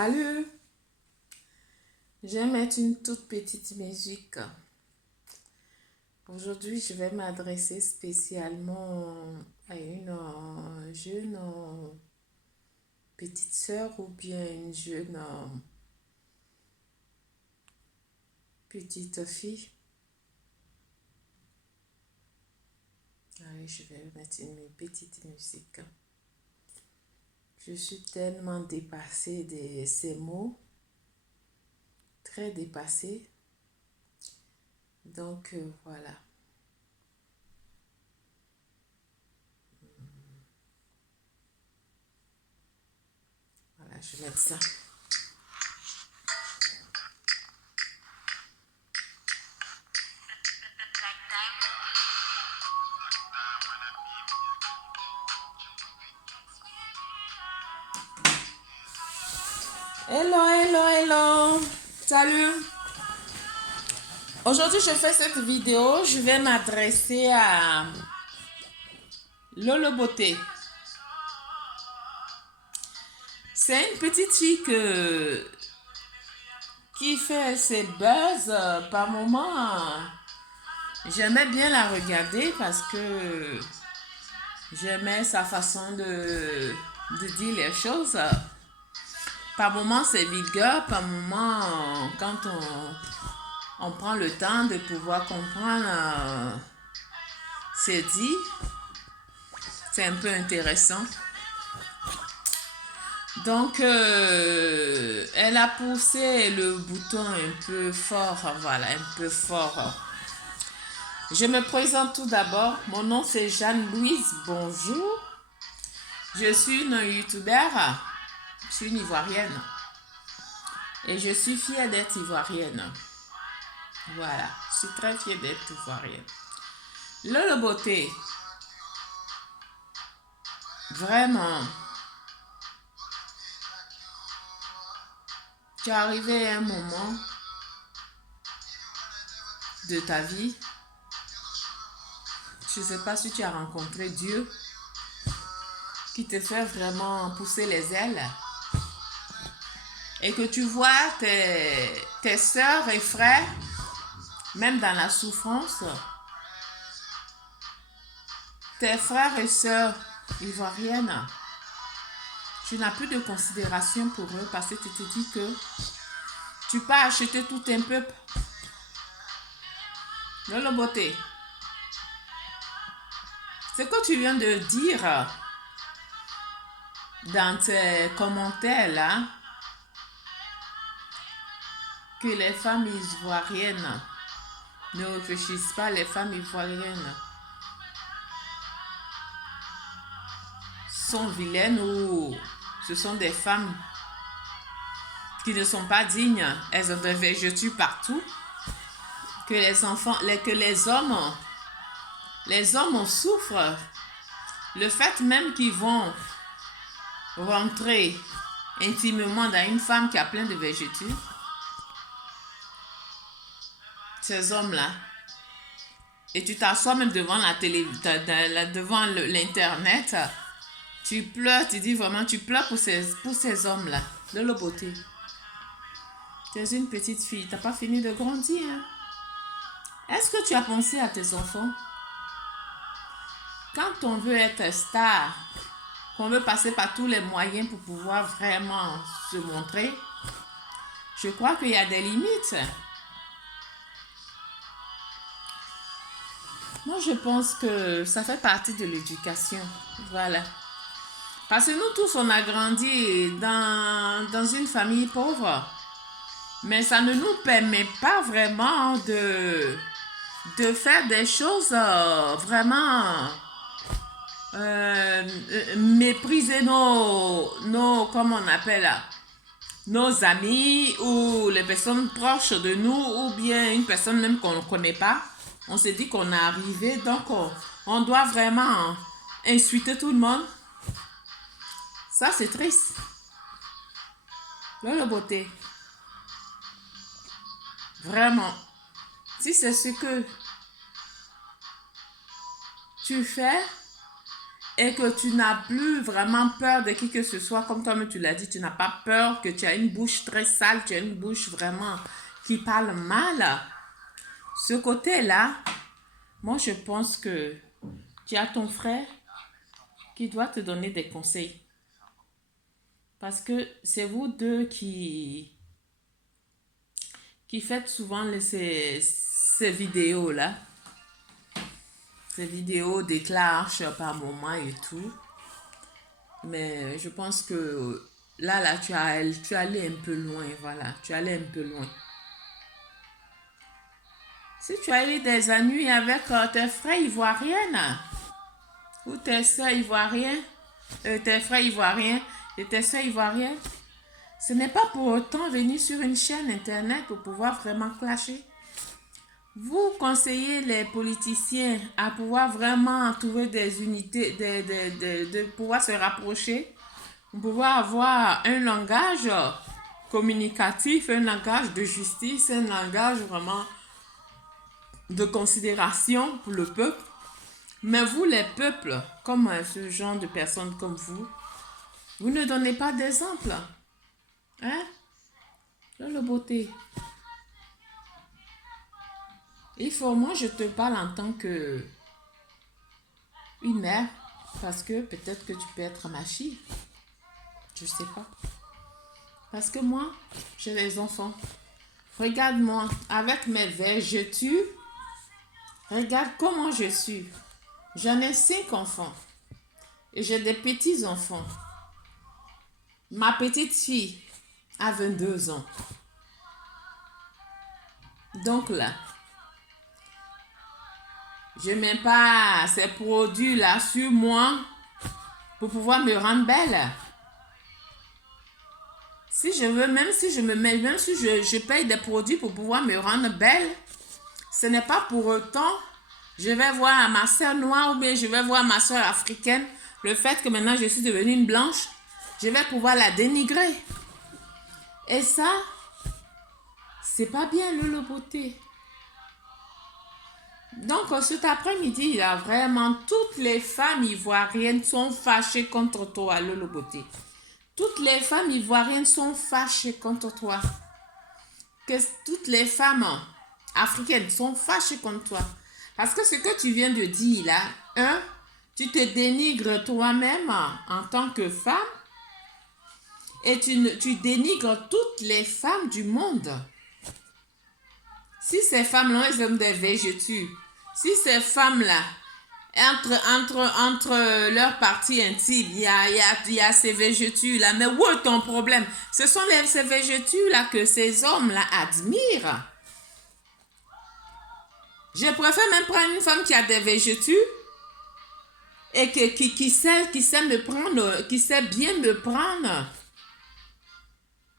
Salut! Je vais mettre une toute petite musique. Aujourd'hui, je vais m'adresser spécialement à une jeune petite sœur ou bien une jeune petite fille. Allez, je vais mettre une petite musique. Je suis tellement dépassée de ces mots, très dépassée. Donc, voilà. Voilà, je vais mettre ça. Hello, hello, hello. Salut. Aujourd'hui, je fais cette vidéo. Je vais m'adresser à Lolo Beauté. C'est une petite fille qui fait ses buzz par moment. J'aimais bien la regarder parce que j'aimais sa façon de dire les choses. Par moment, c'est vulgaire. Par moment, quand on prend le temps de pouvoir comprendre c'est dit, c'est un peu intéressant. Donc, elle a poussé le bouton un peu fort, voilà, un peu fort. Je me présente tout d'abord. Mon nom, c'est Jeanne-Louise. Bonjour. Je suis une youtubeur. Je suis une Ivoirienne. Et je suis fière d'être Ivoirienne. Voilà, je suis très fière d'être Ivoirienne. Lolo Beauté. Vraiment. Tu es arrivé à un moment de ta vie. Je ne sais pas si tu as rencontré Dieu qui te fait vraiment pousser les ailes et que tu vois tes sœurs et frères, même dans la souffrance, tes frères et sœurs ivoiriennes, tu n'as plus de considération pour eux parce que tu te dis que tu peux acheter tout un peuple. Lolo Beauté, ce que tu viens de dire dans tes commentaires là, que les femmes ivoiriennes ne réfléchissent pas, les femmes ivoiriennes sont vilaines ou ce sont des femmes qui ne sont pas dignes, elles ont des vergetures partout, que les enfants, que les hommes en souffrent. Le fait même qu'ils vont rentrer intimement dans une femme qui a plein de vergetures, ces hommes-là, et tu t'assois même devant la télé, devant l'internet, tu pleures, tu dis vraiment, tu pleures pour ces hommes-là. Lolo Beauté, tu es une petite fille, tu n'as pas fini de grandir. Hein? Est-ce que tu as pensé à tes enfants? Quand on veut être star, qu'on veut passer par tous les moyens pour pouvoir vraiment se montrer, je crois qu'il y a des limites. Moi, je pense que ça fait partie de l'éducation. Voilà. Parce que nous tous, on a grandi dans une famille pauvre. Mais ça ne nous permet pas vraiment de faire des choses vraiment mépriser comme on appelle là, nos amis ou les personnes proches de nous ou bien une personne même qu'on ne connaît pas. On se dit qu'on est arrivé, donc on doit vraiment insulter tout le monde. Ça, c'est triste. Lolo Beauté. Vraiment. Si c'est ce que tu fais et que tu n'as plus vraiment peur de qui que ce soit, comme toi-même tu l'as dit, tu n'as pas peur, que tu as une bouche très sale, tu as une bouche vraiment qui parle mal, ce côté-là, moi je pense que tu as ton frère qui doit te donner des conseils. Parce que c'est vous deux qui faites souvent ces vidéos-là. Ces vidéos déclenchent par moment et tout. Mais je pense que là, tu es allé un peu loin, voilà. Tu es allé un peu loin. Si tu as eu des ennuis avec tes frères ivoiriens, ou tes soeurs ivoiriennes, tes frères ivoiriens et tes soeurs ivoiriennes, ce n'est pas pour autant venir sur une chaîne internet pour pouvoir vraiment clasher. Vous conseillez les politiciens à pouvoir vraiment trouver des unités, de pouvoir se rapprocher, pour pouvoir avoir un langage communicatif, un langage de justice, un langage vraiment de considération pour le peuple. Mais vous, les peuples, comme ce genre de personnes comme vous ne donnez pas d'exemple. Hein? Le beauté. Il faut, moi, je te parle en tant que une mère, parce que peut-être que tu peux être ma fille. Je sais pas. Parce que moi, j'ai des enfants. Regarde-moi, avec mes vergetures, regarde comment je suis. J'en ai 5 enfants. Et j'ai des petits-enfants. Ma petite fille a 22 ans. Donc là, je ne mets pas ces produits-là sur moi pour pouvoir me rendre belle. Si je veux, même si je me mets, même si je paye des produits pour pouvoir me rendre belle, ce n'est pas pour autant, je vais voir ma soeur noire ou bien je vais voir ma soeur africaine, le fait que maintenant je suis devenue une blanche, je vais pouvoir la dénigrer. Et ça, c'est pas bien, le beauté. Donc, cet après-midi, là, vraiment, toutes les femmes ivoiriennes sont fâchées contre toi, Lolo Beauté. Toutes les femmes ivoiriennes sont fâchées contre toi. Que toutes les femmes africaines sont fâchées contre toi. Parce que ce que tu viens de dire là, tu te dénigres toi-même en tant que femme et tu dénigres toutes les femmes du monde. Si ces femmes-là, elles ont des végétures, si ces femmes-là, entre leurs parties intimes, il y a ces végétures-là, mais où est ton problème? Ce sont ces végétures-là que ces hommes-là admirent. Je préfère même prendre une femme qui a des végétures et qui sait me prendre, qui sait bien me prendre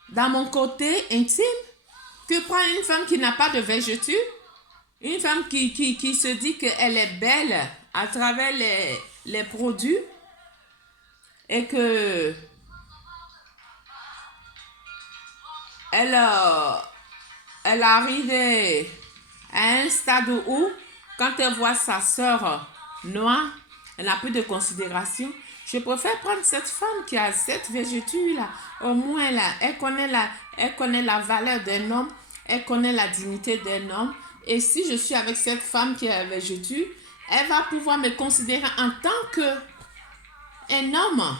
dans mon côté intime, que prendre une femme qui n'a pas de végéture, une femme qui se dit qu'elle est belle à travers les produits et que elle arrive à un stade où, quand elle voit sa soeur noire, elle n'a plus de considération. Je préfère prendre cette femme qui a cette végéture-là. Au moins, là, elle connaît la valeur d'un homme, elle connaît la dignité d'un homme. Et si je suis avec cette femme qui a la végéture, elle va pouvoir me considérer en tant qu'un homme.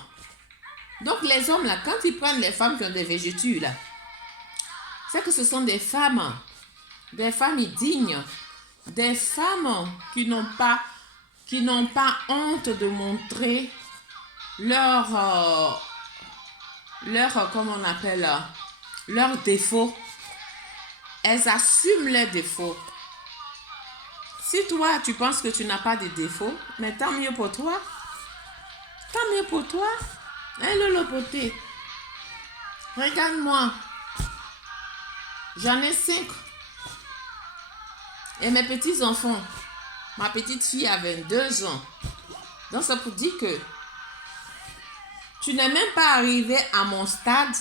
Donc, les hommes, là, quand ils prennent les femmes qui ont des végétures, là, c'est que ce sont des femmes dignes, des femmes qui n'ont pas honte de montrer leur comment on appelle, leurs défauts. Elles assument leurs défauts. Si toi, tu penses que tu n'as pas de défauts, mais tant mieux pour toi. Tant mieux pour toi. Hein, le beauté. Regarde-moi. J'en ai 5. Et mes petits-enfants, ma petite fille a 22 ans. Donc, ça pour dire que tu n'es même pas arrivé à mon stade.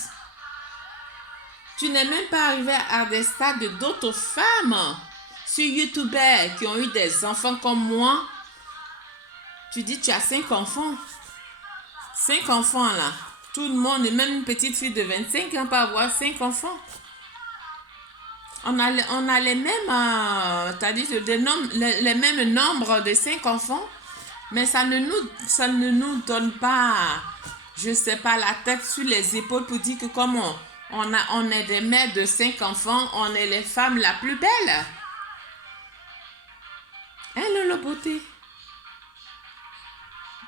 Tu n'es même pas arrivé à des stades d'autres femmes sur YouTube qui ont eu des enfants comme moi. Tu dis tu as 5 enfants. 5 enfants là. Tout le monde, et même une petite fille de 25 ans peut avoir 5 enfants. On a les mêmes, t'as dit, les mêmes nombres de 5 enfants, mais ça ne nous donne pas, je sais pas, la tête sur les épaules pour dire que comme on est des mères de 5 enfants, on est les femmes la plus belle. Hein, Lolo Beauté?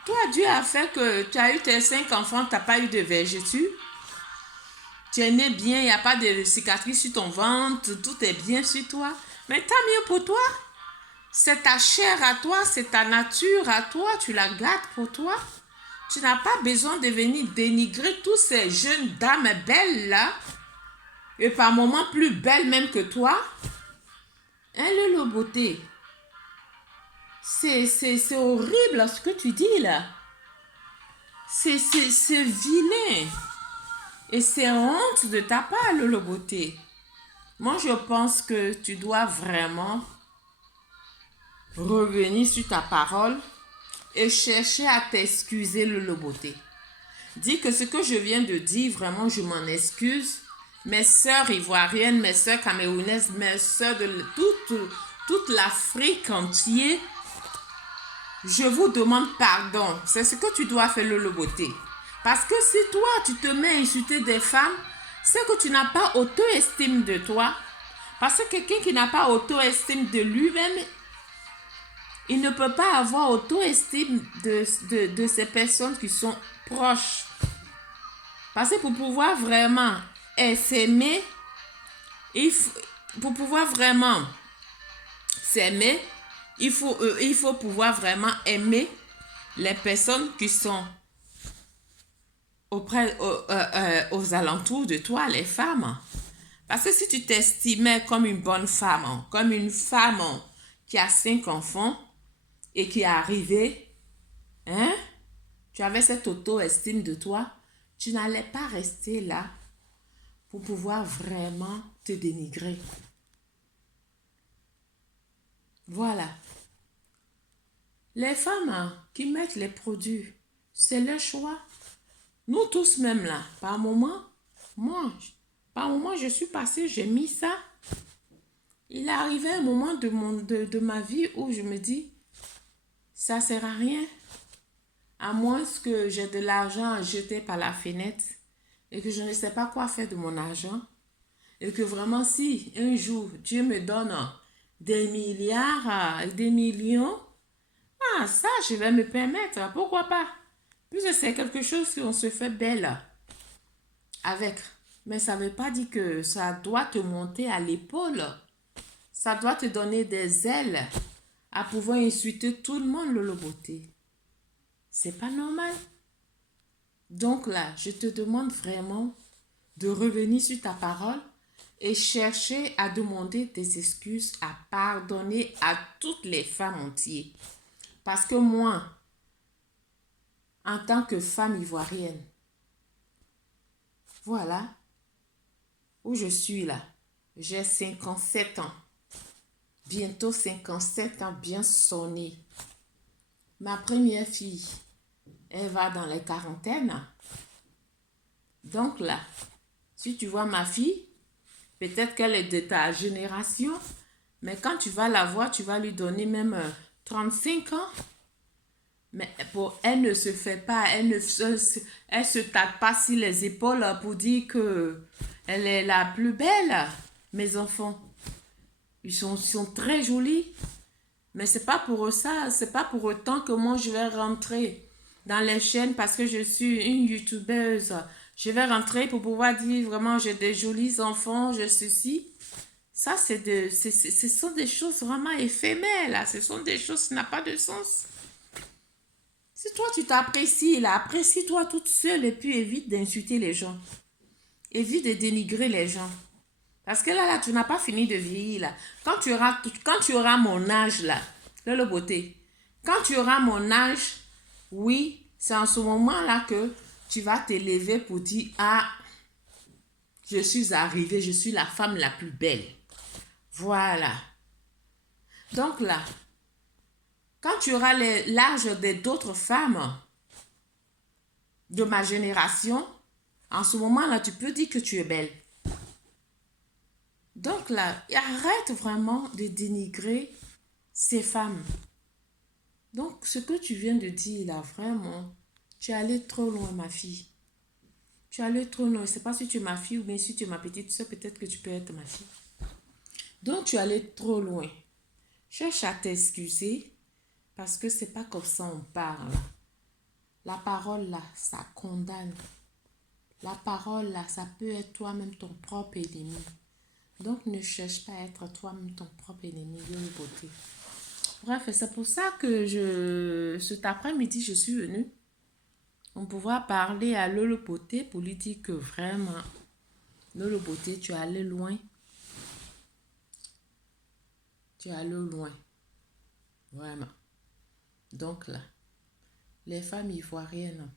Toi, Dieu a fait que tu as eu tes 5 enfants, tu n'as pas eu de vergeture. Tu es né bien, il n'y a pas de cicatrices sur ton ventre, tout est bien sur toi. Mais tant mieux pour toi. C'est ta chair à toi, c'est ta nature à toi, tu la gardes pour toi. Tu n'as pas besoin de venir dénigrer tous ces jeunes dames belles là, et par moments plus belles même que toi. Hein, Lolo Beauté? C'est horrible ce que tu dis là. C'est vilain. Et c'est honte de ta part, Lolo Beauté. Moi, je pense que tu dois vraiment revenir sur ta parole et chercher à t'excuser, Lolo Beauté. Dis que ce que je viens de dire, vraiment, je m'en excuse. Mes sœurs ivoiriennes, mes sœurs camerounaises, mes sœurs de toute l'Afrique entière, je vous demande pardon. C'est ce que tu dois faire, Lolo Beauté. Parce que si toi, tu te mets à insulter des femmes, c'est que tu n'as pas auto-estime de toi. Parce que quelqu'un qui n'a pas auto-estime de lui-même, il ne peut pas avoir auto-estime de ces personnes qui sont proches. Parce que pour pouvoir vraiment s'aimer, pour pouvoir vraiment s'aimer, il faut pouvoir vraiment aimer les personnes qui sont aux alentours de toi, les femmes. Parce que si tu t'estimais comme une bonne femme, comme une femme qui a 5 enfants et qui est arrivée, hein, tu avais cette auto-estime de toi, tu n'allais pas rester là pour pouvoir vraiment te dénigrer. Voilà. Les femmes qui mettent les produits, c'est leur choix. Nous tous même là, par moment, je suis passée, j'ai mis ça. Il est arrivé un moment de ma vie où je me dis, ça ne sert à rien. À moins que j'ai de l'argent à jeter par la fenêtre et que je ne sais pas quoi faire de mon argent. Et que vraiment, si un jour Dieu me donne des milliards, des millions, ça, je vais me permettre. Pourquoi pas? Puisque c'est quelque chose qu'on se fait belle avec. Mais ça ne veut pas dire que ça doit te monter à l'épaule. Ça doit te donner des ailes à pouvoir insulter tout le monde, Lolo Beauté. C'est pas normal. Donc là, je te demande vraiment de revenir sur ta parole et chercher à demander des excuses, à pardonner à toutes les femmes entières. Parce que moi, en tant que femme ivoirienne, voilà où je suis là. J'ai 57 ans. Bientôt 57 ans, bien sonné. Ma première fille, elle va dans les quarantaines. Donc là, si tu vois ma fille, peut-être qu'elle est de ta génération, mais quand tu vas la voir, tu vas lui donner même 35 ans. Mais elle ne se fait pas, elle se tape pas sur les épaules pour dire que elle est la plus belle. Mes enfants, ils sont très jolis. Mais c'est pas pour ça, c'est pas pour autant que moi je vais rentrer dans les chaînes parce que je suis une youtubeuse. Je vais rentrer pour pouvoir dire vraiment j'ai des jolis enfants, je ceci. Ça, ce sont des choses vraiment éphémères là. Ce sont des choses qui n'ont pas de sens. Si toi tu t'apprécies là, apprécie-toi toute seule et puis évite d'insulter les gens. Évite de dénigrer les gens. Parce que là, tu n'as pas fini de vieillir là. Quand tu auras mon âge là, Lolo Beauté, quand tu auras mon âge, oui, c'est en ce moment-là que tu vas t'élever pour dire, je suis arrivée, je suis la femme la plus belle. Voilà. Donc là, Quand tu auras l'âge d'autres femmes de ma génération, en ce moment-là, tu peux dire que tu es belle. Donc là, arrête vraiment de dénigrer ces femmes. Donc, ce que tu viens de dire là, vraiment, tu es allé trop loin, ma fille. Tu es allé trop loin. Je ne sais pas si tu es ma fille ou bien si tu es ma petite soeur, peut-être que tu peux être ma fille. Donc, tu es allé trop loin. Cherche à t'excuser parce que c'est pas comme ça on parle. La parole là, ça condamne. La parole là, ça peut être toi-même ton propre ennemi. Donc, ne cherche pas à être toi-même ton propre ennemi, de beauté. Bref, c'est pour ça que cet après-midi, je suis venue. On pourra parler à Lolo Beauté pour lui dire que vraiment, Lolo Beauté, tu es allé loin. Tu es allé loin. Vraiment. Donc là, les femmes ivoiriennes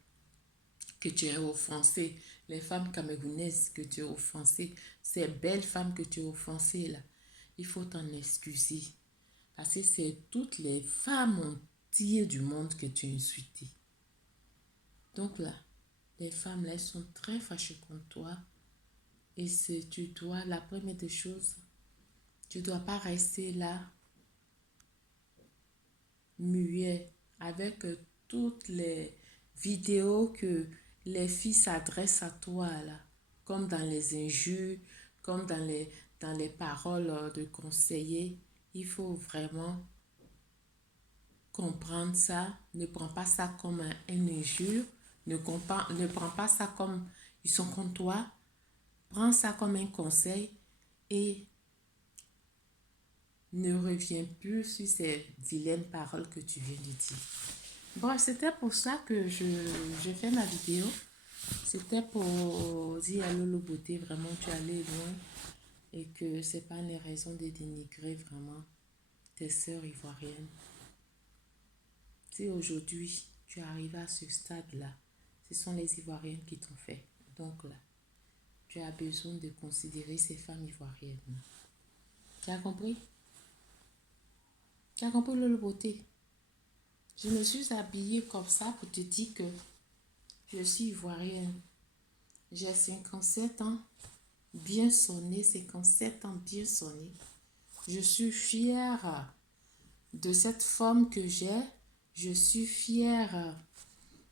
que tu as offensées, les femmes camerounaises que tu as offensées, ces belles femmes que tu as offensées là, il faut t'en excuser. Parce que c'est toutes les femmes entières du monde que tu as insultées. Donc là, les femmes là, elles sont très fâchées contre toi. Et tu dois, la première des choses, tu ne dois pas rester là, muet, avec toutes les vidéos que les filles s'adressent à toi là, comme dans les injures, comme dans les paroles de conseillers. Il faut vraiment comprendre ça. Ne prends pas ça comme une injure. Ne prends pas ça comme ils sont contre toi. Prends ça comme un conseil et ne reviens plus sur ces vilaines paroles que tu viens de dire. Bon, c'était pour ça que je fais ma vidéo. C'était pour dire à Lolo Beauté, vraiment, tu es allé loin et que c'est pas une raison de dénigrer vraiment tes sœurs ivoiriennes. Si aujourd'hui tu es arrivé à ce stade-là, ce sont les Ivoiriennes qui t'ont fait. Donc là, tu as besoin de considérer ces femmes ivoiriennes. Tu as compris? Tu as compris, Lolo Beauté? Je me suis habillée comme ça pour te dire que je suis ivoirienne. J'ai 57 ans, bien sonné, 57 ans, bien sonné. Je suis fière de cette forme que j'ai. Je suis fière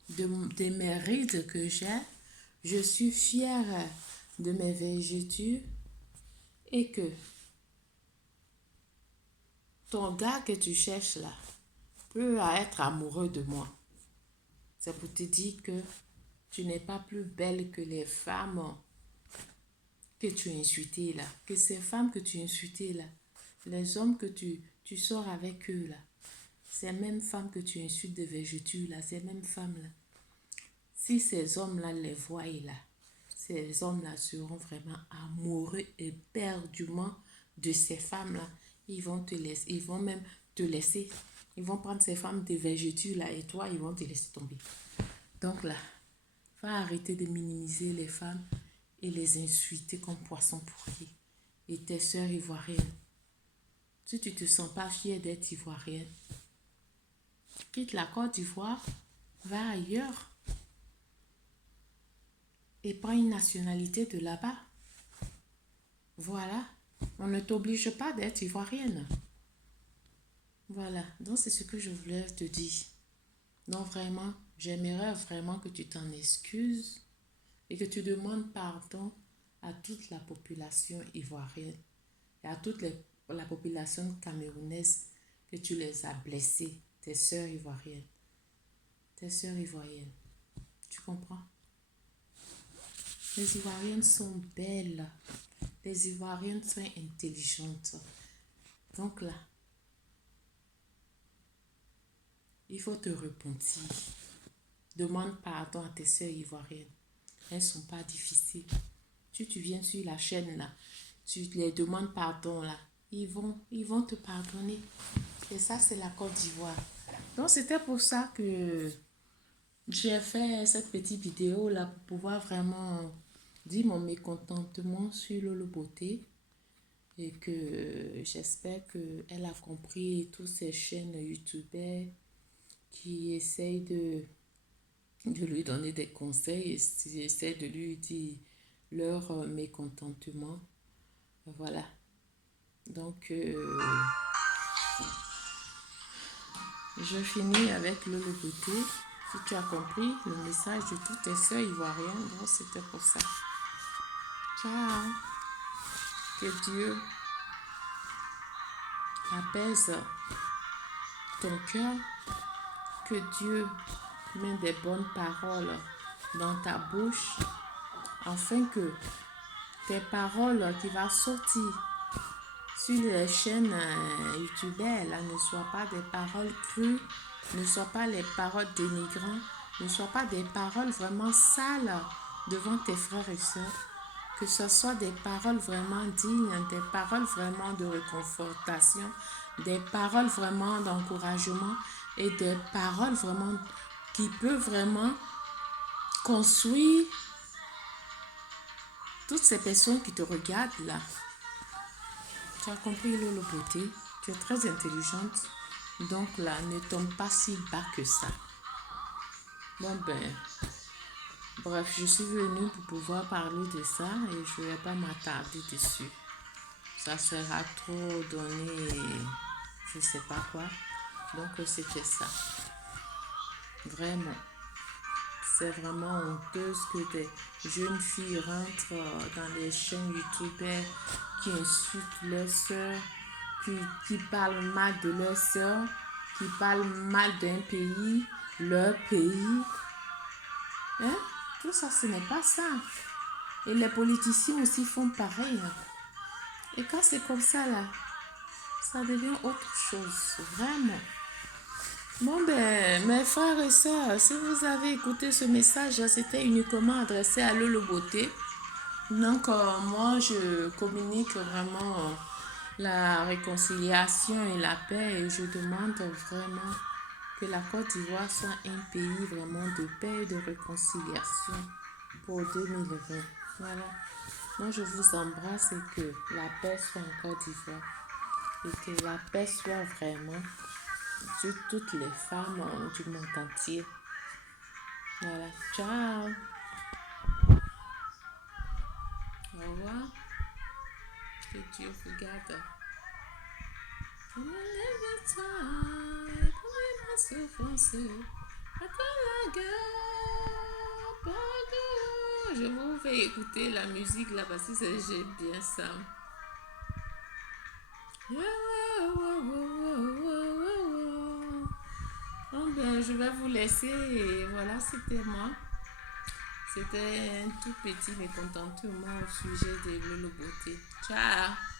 de mes rides que j'ai. Je suis fière de mes vergetures. Et que ton gars que tu cherches là peut être amoureux de moi. C'est pour te dire que tu n'es pas plus belle que les femmes que tu as insultées là. Que ces femmes que tu as insultées là, les hommes que tu sors avec eux là, ces mêmes femmes que tu insultes de vergetures là, ces mêmes femmes là, si ces hommes là les voient là, ces hommes là seront vraiment amoureux éperdument de ces femmes là. Ils vont te laisser, ils vont même te laisser. Ils vont prendre ces femmes de vergetures là et toi, ils vont te laisser tomber. Donc là, faut arrêter de minimiser les femmes et les insulter comme poissons pourris. Et tes sœurs ivoiriennes, si tu ne te sens pas fière d'être ivoirienne, quitte la Côte d'Ivoire, va ailleurs et prends une nationalité de là-bas. Voilà, on ne t'oblige pas d'être ivoirienne. Voilà, donc c'est ce que je voulais te dire. Donc vraiment, j'aimerais vraiment que tu t'en excuses et que tu demandes pardon à toute la population ivoirienne et à toute la population camerounaise que tu les as blessées, tes sœurs ivoiriennes. Tes sœurs ivoiriennes. Tu comprends? Les Ivoiriennes sont belles. Les Ivoiriennes sont intelligentes. Donc là, il faut te repentir. Demande pardon à tes sœurs ivoiriennes. Elles ne sont pas difficiles. Si tu viens sur la chaîne là, tu les demandes pardon là, ils vont te pardonner. Et ça, c'est la Côte d'Ivoire. Donc, c'était pour ça que j'ai fait cette petite vidéo là pour pouvoir vraiment dire mon mécontentement sur Lolo Beauté et que j'espère qu'elle a compris toutes ces chaînes YouTubeurs qui essayent de lui donner des conseils et qui essayent de lui dire leur mécontentement. Voilà. Donc, je finis avec le beauté. Si tu as compris le message de toutes tes soeurs ivoiriennes, donc c'était pour ça. Ciao. Que Dieu apaise ton cœur. Que Dieu mette des bonnes paroles dans ta bouche afin que tes paroles qui vont sortir sur les chaînes YouTubeurs là, ne soient pas des paroles crues, ne soient pas les paroles dénigrantes, ne soient pas des paroles vraiment sales devant tes frères et sœurs, que ce soit des paroles vraiment dignes, des paroles vraiment de réconfortation, des paroles vraiment d'encouragement et des paroles vraiment qui peuvent vraiment construire toutes ces personnes qui te regardent là. Tu as compris, Lolo Beauté, tu es très intelligente, donc là, ne tombe pas si bas que ça. Bon ben, bref, je suis venue pour pouvoir parler de ça et je ne vais pas m'attarder dessus. Ça sera trop donné, je sais pas quoi. Donc c'était ça. Vraiment. C'est vraiment honteux que des jeunes filles rentrent dans les chaînes YouTubeurs qui insultent leurs soeurs, qui parlent mal de leurs soeurs, qui parlent mal d'un pays, leur pays. Hein? Tout ça, ce n'est pas ça. Et les politiciens aussi font pareil. Et quand c'est comme ça, là, ça devient autre chose, vraiment. Bon ben, mes frères et sœurs, si vous avez écouté ce message, c'était uniquement adressé à Lolo Beauté. Donc moi, je communique vraiment la réconciliation et la paix et je demande vraiment que la Côte d'Ivoire soit un pays vraiment de paix et de réconciliation pour 2020. Voilà. Moi, je vous embrasse et que la paix soit en Côte d'Ivoire et que la paix soit vraiment sur toutes les femmes du monde entier. Voilà, ciao. Au revoir. Que Dieu vous garde. Pour les batailles, pour ma souffrance, après la guerre, pardon. Je vous fais écouter la musique là parce que j'aime bien ça. Bon ben, je vais vous laisser et voilà, c'était moi. C'était un tout petit mécontentement au sujet de Lolo Beauté. Ciao!